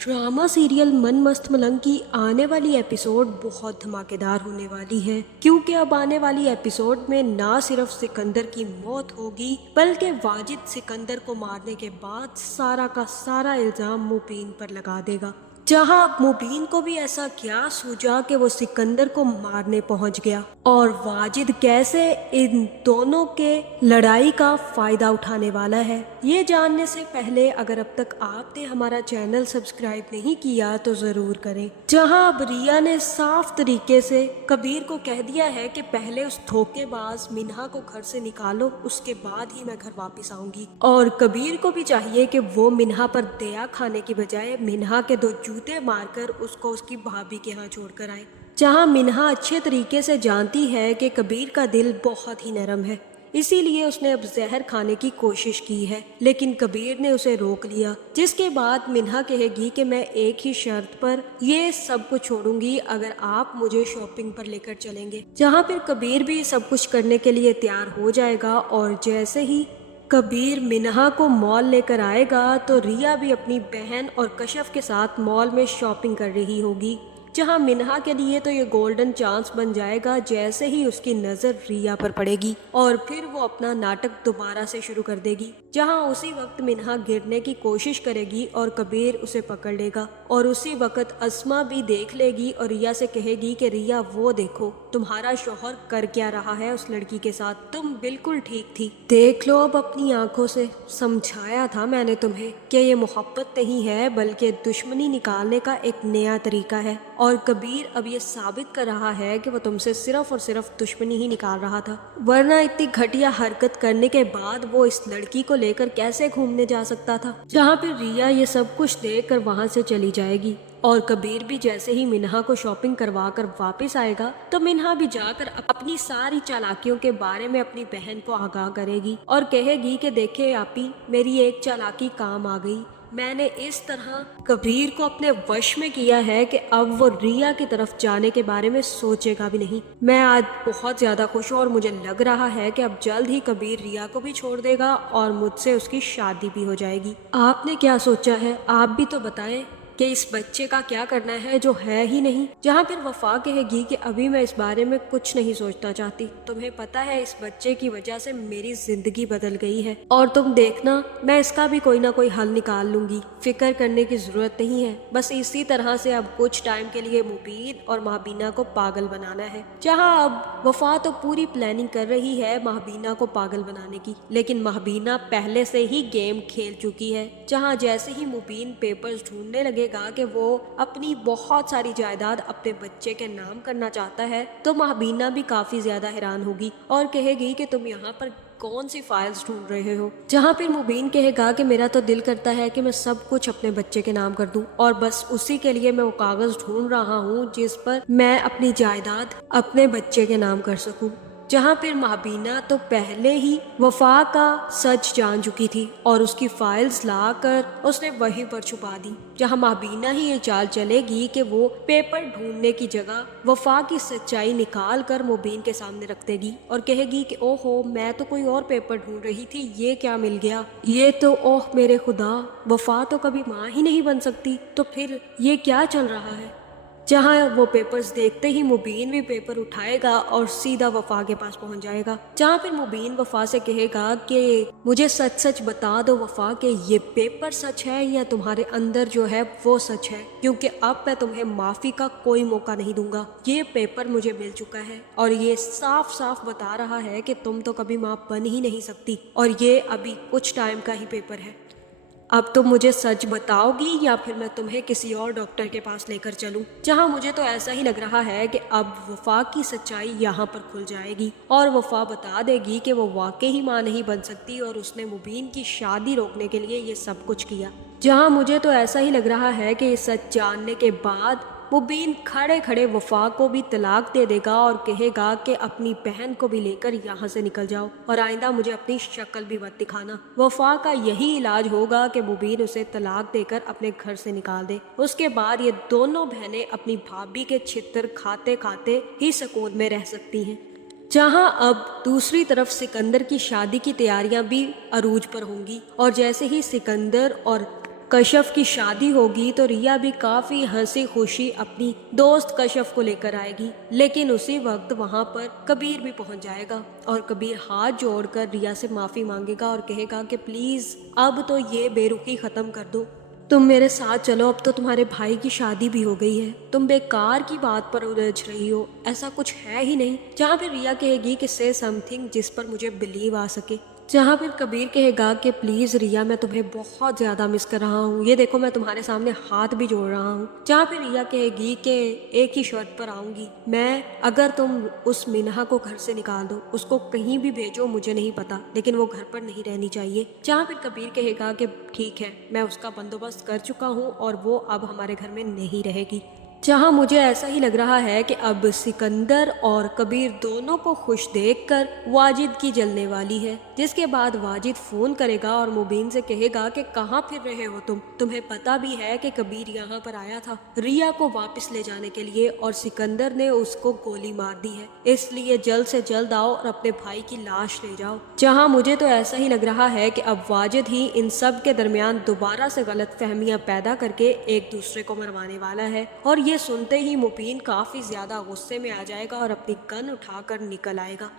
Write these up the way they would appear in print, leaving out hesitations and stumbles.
Drama serial मन मस्त मलंग की आने वाली एपिसोड बहुत धमाकेदार होने वाली है, क्योंकि अब आने वाली एपिसोड में ना सिर्फ सिकंदर की मौत होगी बल्कि वाजिद सिकंदर को मारने के बाद सारा का सारा इल्जाम मुबीन पर लगा देगा। जहां अब मुबीन को भी ऐसा क्या सूझा कि वो सिकंदर को मारने पहुंच गया, और वाजिद कैसे इन दोनों के लड़ाई का फायदा उठाने वाला है। ये जानने से पहले अगर अब तक आपने हमारा चैनल सब्सक्राइब नहीं किया तो जरूर करें। जहां अब रिया ने साफ तरीके से कबीर को कह दिया है कि पहले उस धोखेबाज मिन्हा को घर से निकालो, उसके बाद ही मैं घर वापस आऊंगी। और कबीर को भी चाहिए कि वो मिन्हा पर दया खाने की बजाय मिन्हा के दो जूते मारकर उसको उसकी भाभी के यहाँ छोड़कर आए। जहां मिन्हा अच्छे तरीके से जानती है कि कबीर का दिल बहुत ही नरम है, इसीलिए उसने अब जहर खाने की कोशिश की है, लेकिन कबीर ने उसे रोक लिया। जिसके बाद मिन्हा कहेगी कि मैं एक ही शर्त पर ये सब कुछ छोड़ूंगी अगर आप मुझे शॉपिंग पर लेकर चलेंगे। जहां फिर कबीर भी सब कुछ करने के लिए तैयार हो जाएगा, और जैसे ही कबीर मिन्हा को मॉल लेकर आएगा तो रिया भी अपनी बहन और कशफ के साथ मॉल में शॉपिंग कर रही होगी। जहां मिन्हा के लिए तो ये गोल्डन चांस बन जाएगा जैसे ही उसकी नज़र रिया पर पड़ेगी, और फिर वो अपना नाटक दोबारा से शुरू कर देगी। जहां उसी वक्त मिन्हा गिरने की कोशिश करेगी और कबीर उसे पकड़ लेगा, और उसी वक्त अस्मा भी देख लेगी और रिया से कहेगी कि रिया वो देखो तुम्हारा शौहर कर क्या रहा है उस लड़की के साथ, तुम बिल्कुल ठीक थी, देख लो अब अपनी आंखों से। समझाया था मैंने तुम्हें कि ये मोहब्बत नहीं है बल्कि दुश्मनी निकालने का एक नया तरीका है, और कबीर अब ये साबित कर रहा है कि वो तुमसे सिर्फ और सिर्फ दुश्मनी ही निकाल रहा था, वरना इतनी घटिया हरकत करने के बाद वो इस लड़की को लेकर कैसे घूमने जा सकता था। जहाँ फिर रिया ये सब कुछ देख कर वहाँ से चली जाएगी, और कबीर भी जैसे ही मिन्हा को शॉपिंग करवा कर वापस आएगा तो मिन्हा भी जाकर अपनी सारी चालाकियों के बारे में अपनी बहन को आगाह करेगी और कहेगी कि देखे आपी, मेरी एक चालाकी काम आ गई, मैंने इस तरह कबीर को अपने वश में किया है कि अब वो रिया की तरफ जाने के बारे में सोचेगा भी नहीं। मैं आज बहुत ज्यादा खुश हूँ और मुझे लग रहा है कि अब जल्द ही कबीर रिया को भी छोड़ देगा और मुझसे उसकी शादी भी हो जाएगी। आपने क्या सोचा है, आप भी तो बताएं कि इस बच्चे का क्या करना है जो है ही नहीं। जहाँ फिर वफा कहेगी कि अभी मैं इस बारे में कुछ नहीं सोचना चाहती, तुम्हें पता है इस बच्चे की वजह से मेरी जिंदगी बदल गई है, और तुम देखना मैं इसका भी कोई ना कोई हल निकाल लूंगी, फिक्र करने की जरूरत नहीं है। बस इसी तरह से अब कुछ टाइम के लिए मुबीन और महबीना को पागल बनाना है। जहाँ अब वफा तो पूरी प्लानिंग कर रही है महबीना को पागल बनाने की, लेकिन महबीना पहले से ही गेम खेल चुकी है। जहाँ जैसे ही मुबीन पेपर्स ढूंढने लगे कि वो अपनी बहुत सारी जायदाद अपने बच्चे के नाम करना चाहता है, तो महबीना भी काफी ज्यादा हैरान होगी और कहेगी कि तुम यहाँ पर कौन सी फाइल्स ढूंढ रहे हो। जहाँ फिर मुबीन कहेगा कि मेरा तो दिल करता है कि मैं सब कुछ अपने बच्चे के नाम कर दूं, और बस उसी के लिए मैं वो कागज ढूंढ रहा हूँ जिस पर मैं अपनी जायदाद अपने बच्चे के नाम कर सकूं। जहाँ फिर महबीना तो पहले ही वफा का सच जान चुकी थी और उसकी फाइल्स लाकर उसने वहीं पर छुपा दी। जहाँ महबीना ही ये चाल चलेगी कि वो पेपर ढूंढने की जगह वफा की सच्चाई निकाल कर मुबीन के सामने रख देगी और कहेगी कि ओहो, मैं तो कोई और पेपर ढूंढ रही थी, ये क्या मिल गया, ये तो ओह मेरे खुदा, वफा तो कभी माँ ही नहीं बन सकती, तो फिर ये क्या चल रहा है। जहाँ वो पेपर्स देखते ही मुबीन भी पेपर उठाएगा और सीधा वफा के पास पहुंच जाएगा। जहाँ फिर मुबीन वफा से कहेगा कि मुझे सच सच बता दो वफा कि ये पेपर सच है या तुम्हारे अंदर जो है वो सच है, क्योंकि अब मैं तुम्हें माफी का कोई मौका नहीं दूंगा। ये पेपर मुझे मिल चुका है और ये साफ साफ बता रहा है कि तुम तो कभी माँ बन ही नहीं सकती, और ये अभी कुछ टाइम का ही पेपर है। अब तुम मुझे सच बताओगी या फिर मैं तुम्हें किसी और डॉक्टर के पास लेकर चलूं। जहां मुझे तो ऐसा ही लग रहा है कि अब वफा की सच्चाई यहाँ पर खुल जाएगी और वफा बता देगी कि वो वाकई ही माँ नहीं बन सकती और उसने मुबीन की शादी रोकने के लिए ये सब कुछ किया। जहां मुझे तो ऐसा ही लग रहा है कि ये सच जानने के बाद मुबीन खड़े खड़े वफा को भी तलाक दे देगा और कहेगा कि अपनी बहन को भी लेकर यहाँ से निकल जाओ और आइंदा मुझे अपनी शक्ल भी मत दिखाना। वफा का यही इलाज होगा कि मुबीन उसे तलाक देकर अपने घर से निकाल दे। उसके बाद ये दोनों बहनें अपनी भाभी के छितर खाते खाते ही सुकून में रह सकती हैं। जहां अब दूसरी तरफ सिकंदर की शादी की तैयारियां भी अरूज पर होंगी, और जैसे ही सिकंदर और कशफ की शादी होगी तो रिया भी काफी हंसी खुशी अपनी दोस्त कशफ को लेकर आएगी। लेकिन उसी वक्त वहां पर कबीर भी पहुंच जाएगा और कबीर हाथ जोड़कर रिया से माफी मांगेगा और कहेगा कि प्लीज अब तो ये बेरुखी खत्म कर दो, तुम मेरे साथ चलो, अब तो तुम्हारे भाई की शादी भी हो गई है, तुम बेकार की बात पर उलझ रही हो, ऐसा कुछ है ही नहीं। जहाँ फिर रिया कहेगी कि से समथिंग जिस पर मुझे बिलीव आ सके। जहाँ फिर कबीर कहेगा कि प्लीज रिया मैं तुम्हें बहुत ज्यादा मिस कर रहा हूँ, ये देखो मैं तुम्हारे सामने हाथ भी जोड़ रहा हूँ। जहाँ फिर रिया कहेगी कि एक ही शर्त पर आऊंगी मैं, अगर तुम उस मिन्हा को घर से निकाल दो, उसको कहीं भी भेजो मुझे नहीं पता, लेकिन वो घर पर नहीं रहनी चाहिए। जहाँ फिर कबीर कहेगा कि ठीक है मैं उसका बंदोबस्त कर चुका हूँ और वो अब हमारे घर में नहीं रहेगी। जहां मुझे ऐसा ही लग रहा है कि अब सिकंदर और कबीर दोनों को खुश देखकर वाजिद की जलने वाली है। जिसके बाद वाजिद फोन करेगा और मुबीन से कहेगा कि कहाँ फिर रहे हो तुम्हें पता भी है कि कबीर यहाँ पर आया था रिया को वापस ले जाने के लिए और सिकंदर ने उसको गोली मार दी है, इसलिए जल्द से जल्द आओ और अपने भाई की लाश ले जाओ। जहाँ मुझे तो ऐसा ही लग रहा है कि अब वाजिद ही इन सब के दरमियान दोबारा से गलत फहमियाँ पैदा करके एक दूसरे को मरवाने वाला है। और ये सुनते ही मुबीन काफी ज्यादा गुस्से में आ जाएगा और अपनी गन उठाकर निकल आएगा।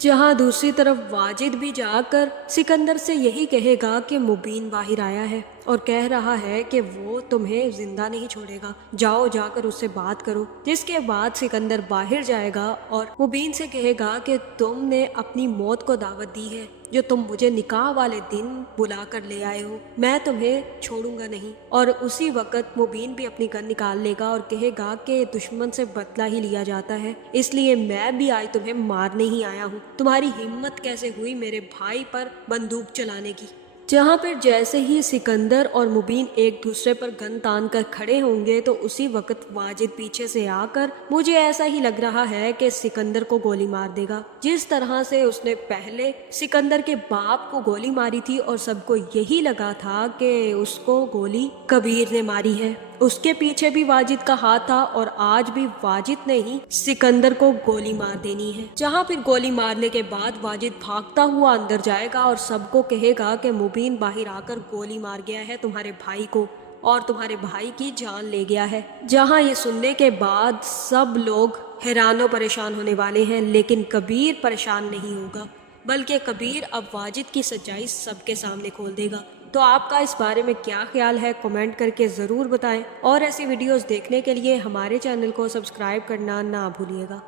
जहां दूसरी तरफ वाजिद भी जाकर सिकंदर से यही कहेगा कि मुबीन बाहर आया है और कह रहा है कि वो तुम्हें जिंदा नहीं छोड़ेगा, जाओ जाकर उससे बात करो। जिसके बाद सिकंदर बाहर जाएगा और मुबीन से कहेगा कि तुमने अपनी मौत को दावत दी है, जो तुम मुझे निकाह वाले दिन बुला कर ले आए हो, मैं तुम्हें छोड़ूंगा नहीं। और उसी वक्त मुबीन भी अपनी गन निकाल लेगा और कहेगा कि दुश्मन से बदला ही लिया जाता है, इसलिए मैं भी आज तुम्हें मारने ही आया हूँ। तुम्हारी हिम्मत कैसे हुई मेरे भाई पर बंदूक चलाने की। जहाँ पर जैसे ही सिकंदर और मुबीन एक दूसरे पर गन तान कर खड़े होंगे तो उसी वक्त वाजिद पीछे से आकर, मुझे ऐसा ही लग रहा है कि सिकंदर को गोली मार देगा, जिस तरह से उसने पहले सिकंदर के बाप को गोली मारी थी और सबको यही लगा था कि उसको गोली कबीर ने मारी है। उसके पीछे भी वाजिद का हाथ था और आज भी वाजिद ने ही सिकंदर को गोली मार देनी है। जहाँ फिर गोली मारने के बाद वाजिद भागता हुआ अंदर जाएगा और सबको कहेगा कि मुबीन बाहर आकर गोली मार गया है तुम्हारे भाई को और तुम्हारे भाई की जान ले गया है। जहाँ ये सुनने के बाद सब लोग हैरानो परेशान होने वाले हैं, लेकिन कबीर परेशान नहीं होगा, बल्कि कबीर अब वाजिद की सच्चाई सबके सामने खोल देगा। तो आपका इस बारे में क्या ख्याल है, कमेंट करके ज़रूर बताएं और ऐसी वीडियोस देखने के लिए हमारे चैनल को सब्सक्राइब करना ना भूलिएगा।